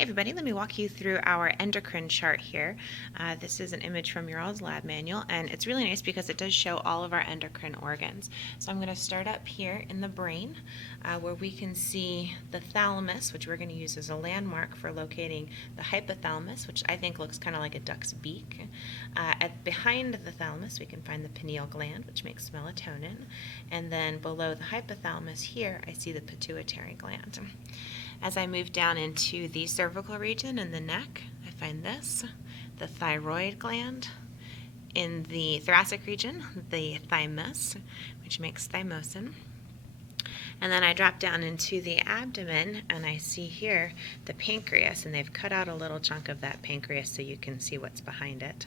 Hey everybody, let me walk you through our endocrine chart here. This is an image from your all's lab manual, and it's really nice because it does show all of our endocrine organs. So I'm going to start up here in the brain where we can see the thalamus, which we're going to use as a landmark for locating the hypothalamus, which I think looks kind of like a duck's beak. Behind the thalamus we can find the pineal gland, which makes melatonin, and then below the hypothalamus here I see the pituitary gland. As I move down into the cervical region and the neck, I find this, the thyroid gland. In the thoracic region, the thymus, which makes thymosin. And then I drop down into the abdomen and I see here the pancreas, and they've cut out a little chunk of that pancreas so you can see what's behind it.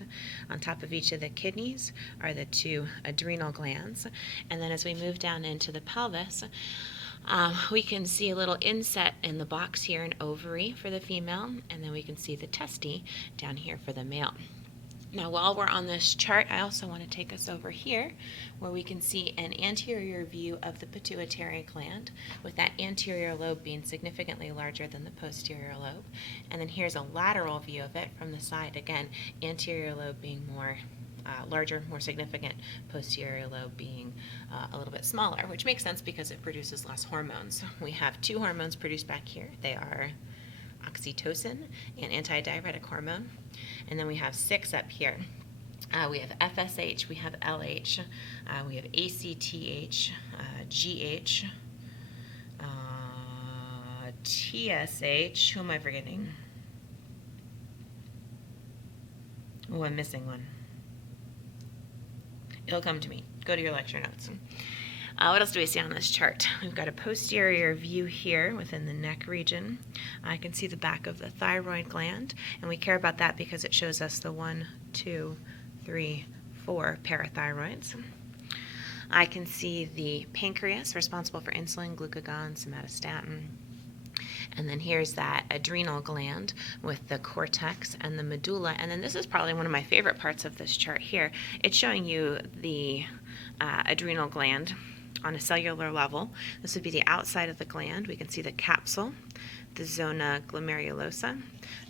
On top of each of the kidneys are the two adrenal glands. And then as we move down into the pelvis, we can see a little inset in the box here, an ovary for the female, and then we can see the testy down here for the male. Now while we're on this chart, I also want to take us over here where we can see an anterior view of the pituitary gland, with that anterior lobe being significantly larger than the posterior lobe. And then here's a lateral view of it from the side, again, anterior lobe being more larger, more significant, posterior lobe being a little bit smaller, which makes sense because it produces less hormones. We have two hormones produced back here. They are oxytocin and antidiuretic hormone. And then we have six up here. We have FSH, we have LH, we have ACTH, GH, TSH, who am I forgetting? Oh, I'm missing one. It'll come to me. Go to your lecture notes. What else do we see on this chart? We've got a posterior view here within the neck region. I can see the back of the thyroid gland, and we care about that because it shows us the 1, 2, 3, 4 parathyroids. I can see the pancreas, responsible for insulin, glucagon, somatostatin. And then here's that adrenal gland with the cortex and the medulla. And then this is probably one of my favorite parts of this chart here. It's showing you the adrenal gland on a cellular level. This would be the outside of the gland. We can see the capsule, the zona glomerulosa,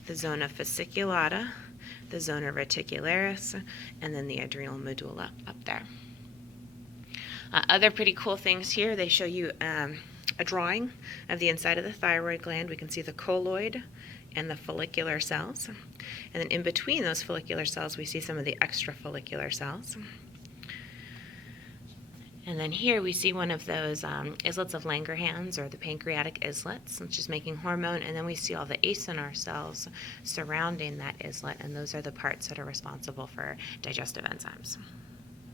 the zona fasciculata, the zona reticularis, and then the adrenal medulla up there. Other pretty cool things here, they show you a drawing of the inside of the thyroid gland. We can see the colloid and the follicular cells. And then in between those follicular cells, we see some of the extrafollicular cells. And then here we see one of those islets of Langerhans, or the pancreatic islets, which is making hormone. And then we see all the acinar cells surrounding that islet, and those are the parts that are responsible for digestive enzymes.